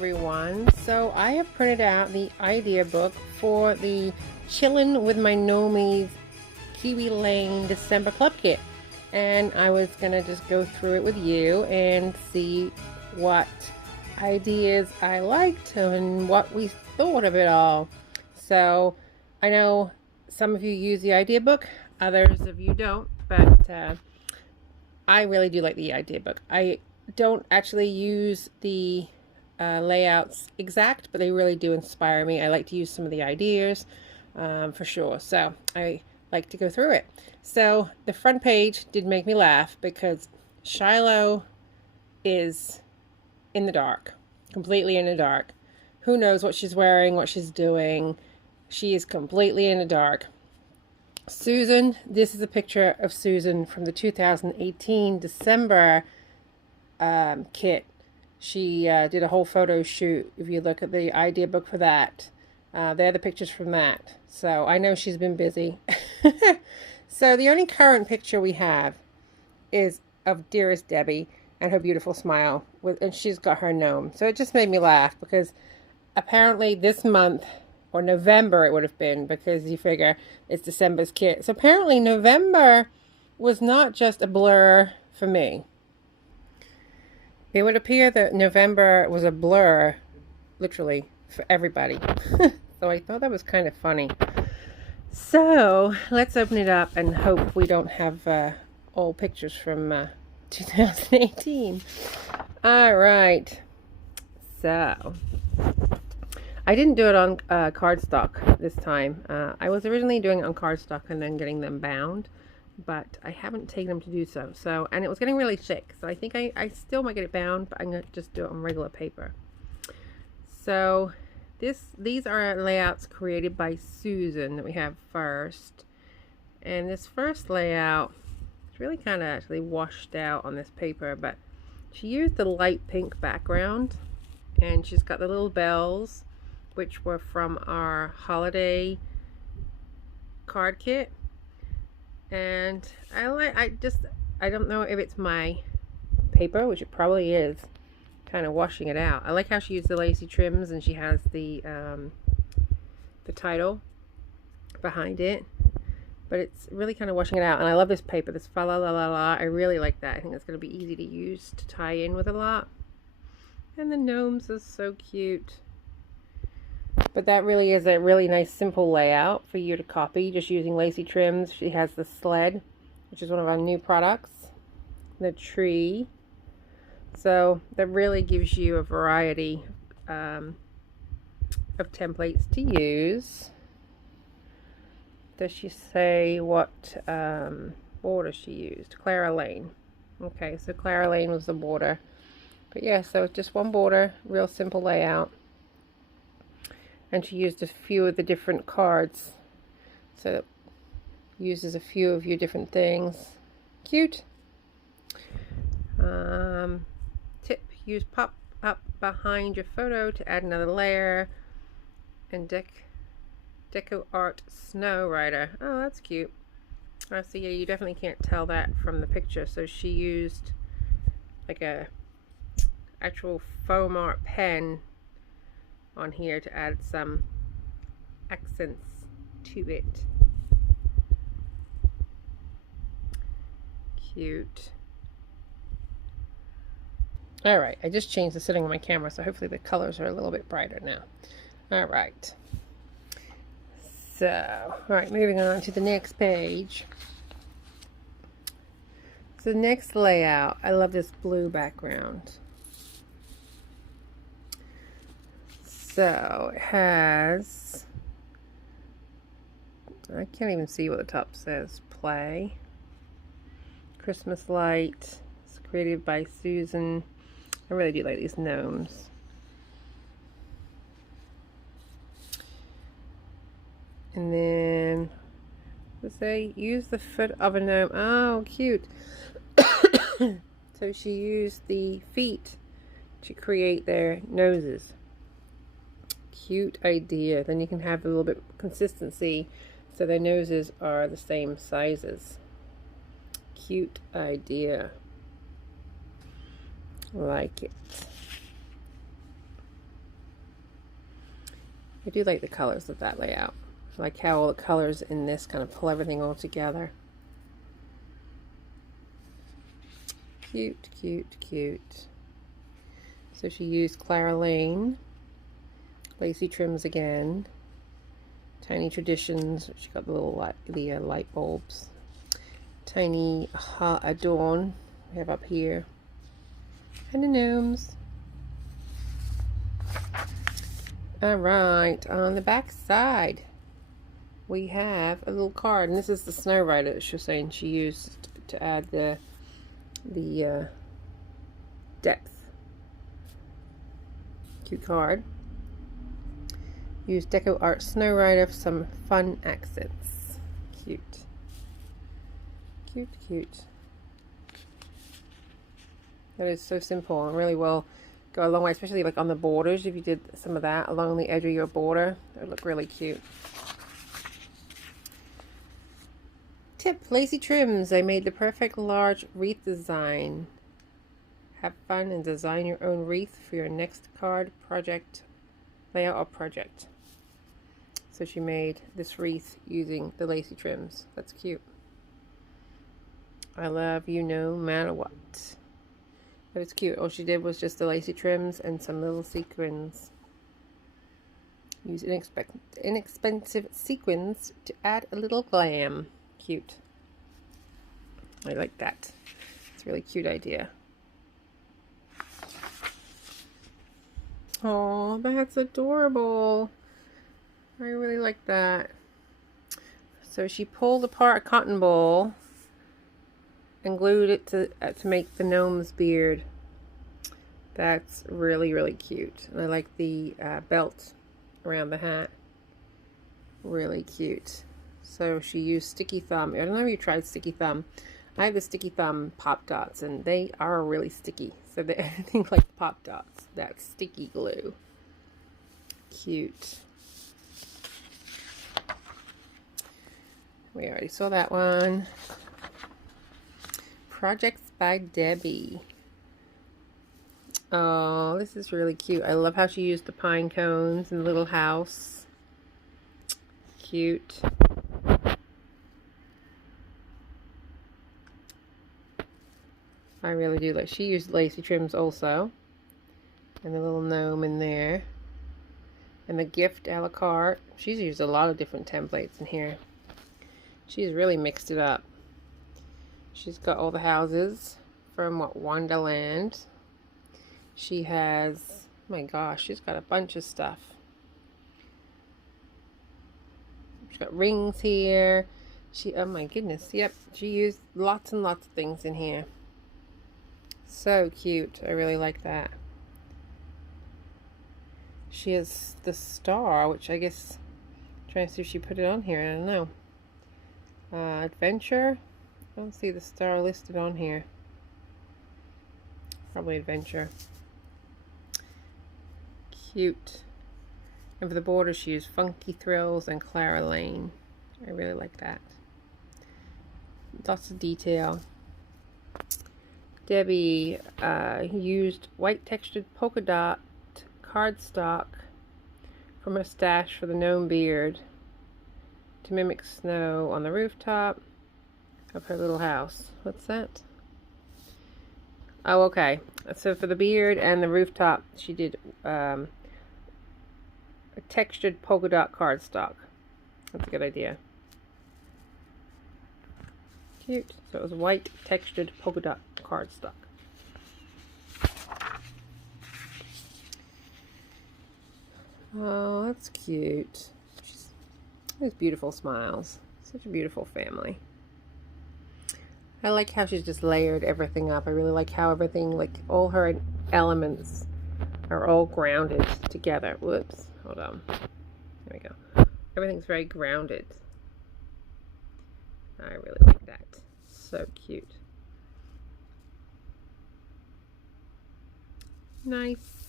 everyone. So I have printed out the idea book for the Chillin' with My Nomies Kiwi Lane December Club Kit. And I was going to just go through it with you and see what ideas I liked and what we thought of it all. So I know some of you use the idea book, others of you don't, but I really do like the idea book. I don't actually use the layouts exact, but they really do inspire me. I like to use some of the ideas for sure. So I like to go through it. So the front page did make me laugh because Shiloh is in the dark, completely in the dark. Who knows what she's wearing, what she's doing. She is completely in the dark. Susan, this is a picture of Susan from the 2018 December kit. She did a whole photo shoot. If you look at the idea book for that, they're the pictures from that. So I know she's been busy. So the only current picture we have is of Dearest Debbie and her beautiful smile, and she's got her gnome. So it just made me laugh because apparently this month, or November it would have been, because you figure it's December's kit. So apparently November was not just a blur for me. It would appear that November was a blur, literally, for everybody. So I thought that was kind of funny. So let's open it up and hope we don't have old pictures from 2018. All right. So I didn't do it on cardstock this time. I was originally doing it on cardstock and then getting them bound, but I haven't taken them to do so. And it was getting really thick, so I think I still might get it bound, but I'm going to just do it on regular paper. So these are layouts created by Susan that we have first. And this first layout is really kind of actually washed out on this paper, but she used the light pink background, and she's got the little bells, which were from our holiday card kit. And I don't know if it's my paper, which it probably is, kind of washing it out. I like how she used the lacy trims, and she has the title behind it, but it's really kind of washing it out. And I love this paper, this fa la la la la. I really like that. I think it's going to be easy to use to tie in with a lot. And the gnomes are so cute. But that really is a really nice simple layout for you to copy, just using lacy trims. She has the sled, which is one of our new products, the tree. So that really gives you a variety of templates to use. Does she say what border she used? Clara Lane. Okay, so Clara Lane was the border. But yeah, so just one border, real simple layout. And she used a few of the different cards, so it uses a few of your different things. Cute. Tip: use pop up behind your photo to add another layer. And Deco Art Snow Rider. Oh, that's cute. Oh, so yeah, you definitely can't tell that from the picture. So she used like a actual foam art pen on here to add some accents to it. Cute. Alright, I just changed the setting on my camera, so hopefully the colors are a little bit brighter now. Alright. So, alright, moving on to the next page. So the next layout, I love this blue background. So it has, I can't even see what the top says, play, Christmas light. It's created by Susan. I really do like these gnomes. And then let's say use the foot of a gnome. Oh, cute. So she used the feet to create their noses. Cute idea. Then you can have a little bit of consistency so their noses are the same sizes. Cute idea. Like it. I do like the colors of that layout. I like how all the colors in this kind of pull everything all together. Cute, cute, cute. So she used Clara Lane, lacy trims again, tiny traditions. She got the little light bulbs, tiny adorn we have up here, and the gnomes. All right, on the back side we have a little card, and this is the Snow Rider that she was saying she used to add the depth. Cute card. Use Deco Art Snow Rider for some fun accents. Cute. Cute, cute. That is so simple and really will go a long way, especially like on the borders. If you did some of that along the edge of your border, it would look really cute. Tip, lacy trims. I made the perfect large wreath design. Have fun and design your own wreath for your next card project, layout or project. So she made this wreath using the lacy trims. That's cute. I love you no matter what. But it's cute. All she did was just the lacy trims and some little sequins. Use inexpensive sequins to add a little glam. Cute. I like that. It's a really cute idea. Oh, that's adorable. I really like that. So she pulled apart a cotton ball and glued it to make the gnome's beard. That's really, really cute. And I like the belt around the hat. Really cute. So she used Sticky Thumb. I don't know if you tried Sticky Thumb. I have the Sticky Thumb Pop Dots, and they are really sticky. So they're anything like Pop Dots. That sticky glue. Cute. We already saw that one. Projects by Debbie. Oh, this is really cute. I love how she used the pine cones and the little house. Cute. I really do like. She used lacy trims also, and the little gnome in there, and the gift a la carte. She's used a lot of different templates in here. She's really mixed it up. She's got all the houses from Wonderland. She has, oh my gosh, she's got a bunch of stuff. She's got rings here. Oh my goodness, yep. She used lots and lots of things in here. So cute. I really like that. She has the star, which I guess, I'm trying to see if she put it on here. I don't know. Adventure. I don't see the star listed on here. Probably adventure. Cute. And for the border, she used Funky Thrills and Clara Lane. I really like that. Lots of detail. Debbie used white textured polka dot cardstock from her stash for the gnome beard to mimic snow on the rooftop of her little house. What's that? Oh, okay. So for the beard and the rooftop, she did a textured polka dot cardstock. That's a good idea. Cute. So it was white textured polka dot cardstock. Oh, that's cute. Those beautiful smiles. Such a beautiful family. I like how she's just layered everything up. I really like how everything, like all her elements are all grounded together. Whoops. Hold on. There we go. Everything's very grounded. I really like that. So cute. Nice.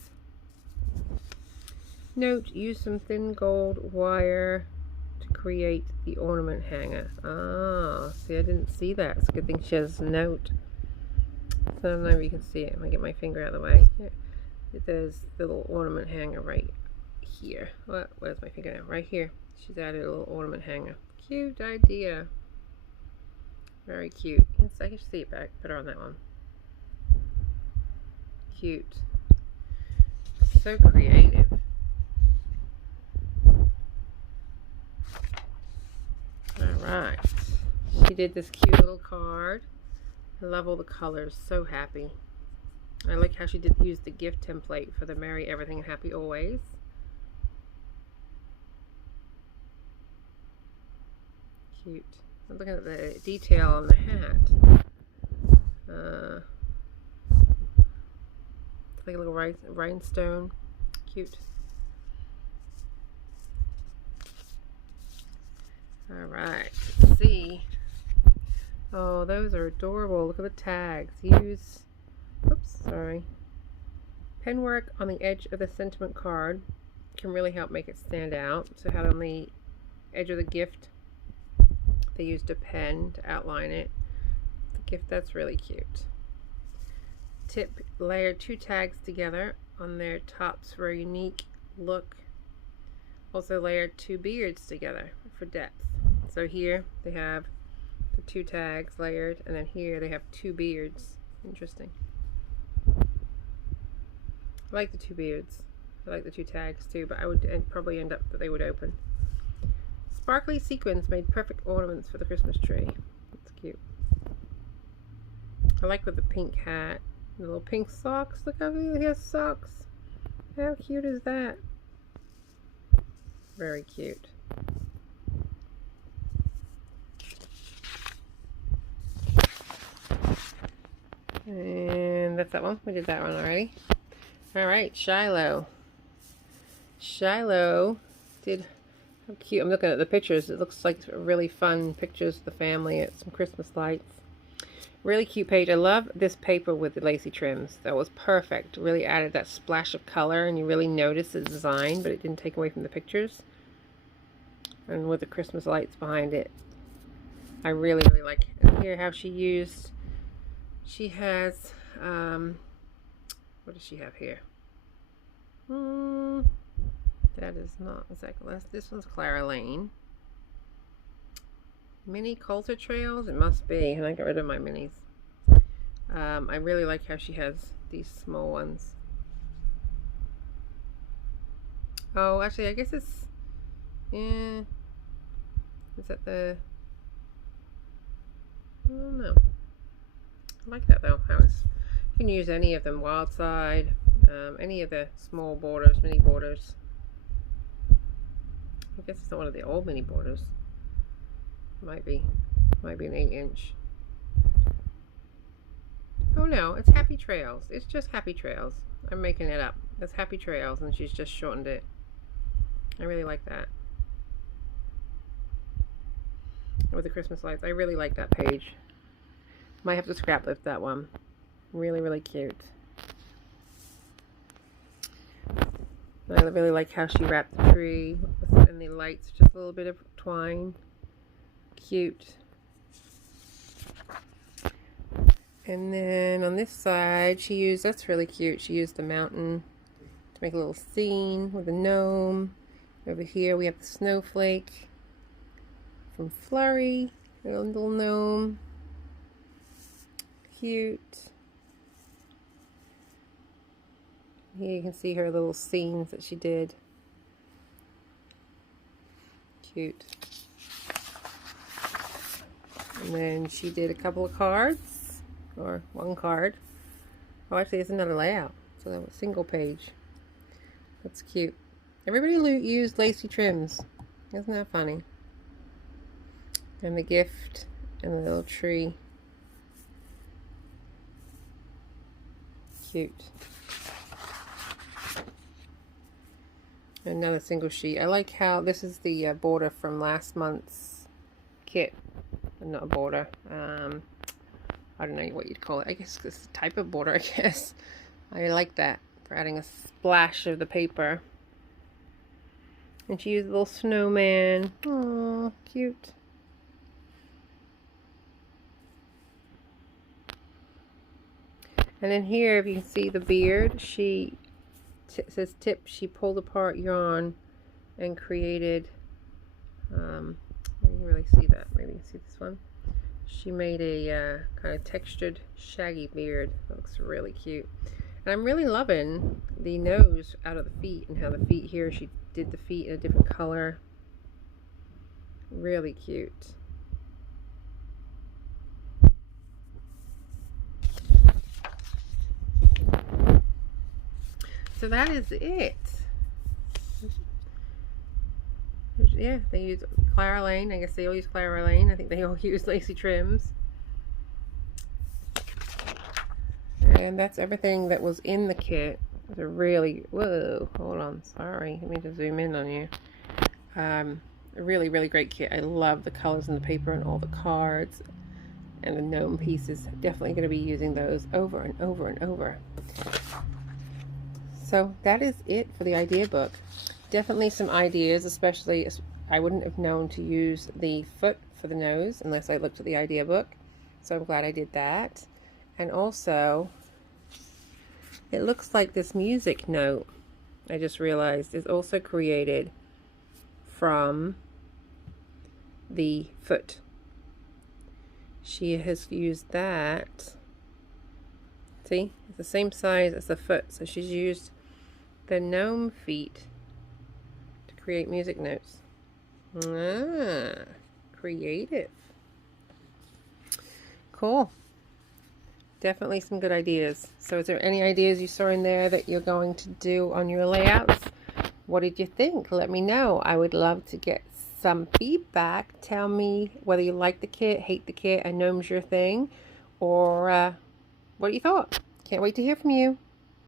Note, use some thin gold wire to create the ornament hanger. Ah, see, I didn't see that. It's a good thing she has a note. So I don't know if you can see it. I'm going to get my finger out of the way. Here. There's the little ornament hanger right here. Where's my fingernail? Right here. She's added a little ornament hanger. Cute idea. Very cute. Yes, I can see it better on that one. Cute. So creative. Alright. She did this cute little card. I love all the colors. So happy. I like how she did use the gift template for the Merry Everything and Happy Always. Cute. I'm looking at the detail on the hat. It's like a little rhinestone. Cute. Alright, let's see. Oh, those are adorable. Look at the tags. Use, oops, sorry. Pen work on the edge of the sentiment card can really help make it stand out. So how on the edge of the gift, they used a pen to outline it. The gift, that's really cute. Tip, layer 2 tags together on their tops for a unique look. Also layer 2 beards together for depth. So here they have the 2 tags layered, and then here they have 2 beards. Interesting. I like the 2 beards. I like the 2 tags too, but I would probably end up that they would open. Sparkly sequins made perfect ornaments for the Christmas tree. That's cute. I like with the pink hat, the little pink socks. Look how he has socks. How cute is that? Very cute. And that's that one. We did that one already. Alright, Shiloh. Shiloh did, how cute. I'm looking at the pictures. It looks like really fun pictures of the family at some Christmas lights. Really cute page. I love this paper with the lacy trims. That was perfect. Really added that splash of color, and you really notice the design, but it didn't take away from the pictures. And with the Christmas lights behind it, I really like it. And here how she used, she has what does she have here? That is not exactly, this one's Clara Lane. Mini Coulter Trails, it must be, and I got rid of my minis. I really like how she has these small ones. Oh, actually, I guess it's, yeah, is that the, I don't know. I like that though, how it's, you can use any of them, wild side, any of the small borders, mini borders. I guess it's not one of the old mini borders. Might be an 8-inch. Oh no, it's Happy Trails. It's just Happy Trails. I'm making it up. It's Happy Trails, and she's just shortened it. I really like that. With the Christmas lights, I really like that page. Might have to scrap lift that one. Really cute. I really like how she wrapped the tree and the lights, just a little bit of twine. Cute. And then on this side, she used, that's really cute, she used the mountain to make a little scene with a gnome. Over here we have the snowflake from Flurry, a little gnome. Cute. Here you can see her little scenes that she did. Cute. And then she did a couple of cards, or one card. Oh, actually, it's another layout. So that was single page. That's cute. Everybody used lacy trims. Isn't that funny? And the gift and the little tree. Cute. Another single sheet. I like how this is the border from last month's kit. Not a border. I don't know what you'd call it. I guess it's a type of border, I guess. I like that for adding a splash of the paper. And she used a little snowman. Aww, cute. And then here, if you can see the beard, she it says tip, she pulled apart yarn and created, you can really see that, maybe you can see this one. She made a kind of textured shaggy beard. It looks really cute. And I'm really loving the nose out of the feet and how the feet here, she did the feet in a different color. Really cute. So that is it. Yeah, they use Clara Lane. I guess they all use Clara Lane. I think they all use Lacy Trims. And that's everything that was in the kit. It's a really, whoa, hold on, sorry. Let me just zoom in on you. A really, really great kit. I love the colors and the paper and all the cards and the gnome pieces. Definitely going to be using those over and over and over. So that is it for the idea book. Definitely some ideas, especially I wouldn't have known to use the foot for the nose unless I looked at the idea book. So I'm glad I did that. And also, it looks like this music note, I just realized, is also created from the foot. She has used that. See, it's the same size as the foot. So she's used the gnome feet to create music notes. Ah, creative. Cool. Definitely some good ideas. So is there any ideas you saw in there that you're going to do on your layouts? What did you think? Let me know. I would love to get some feedback. Tell me whether you like the kit, hate the kit, and gnome's your thing, or what you thought. Can't wait to hear from you.